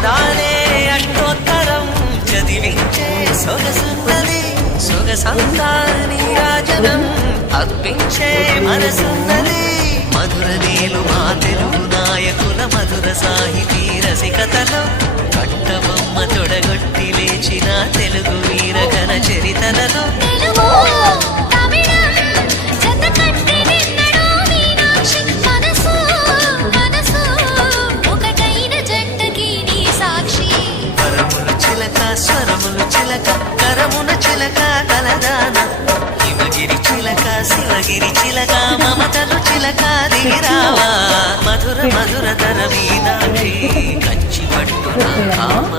అందాలే అష్టోత్తరం చదివించే సొగసున్నది సొగసంతా నీరాజనం అర్పించే మనసున్నది మధుర నీలు మా తెలుగు నాయకుల మధుర సాహితీ రసికతలో కట్టబొమ్మ తొడగొట్టి లేచిన తెలుగు వీరగణ చరితలలో స్వరములు చిలక కరమున చిలక కలదాన హిమగిరి చిలక శివగిరి చిలక మమతలు చిలక దిగిరావా మధుర మధుర తర మీనాక్షి కంచి పట్టున కామ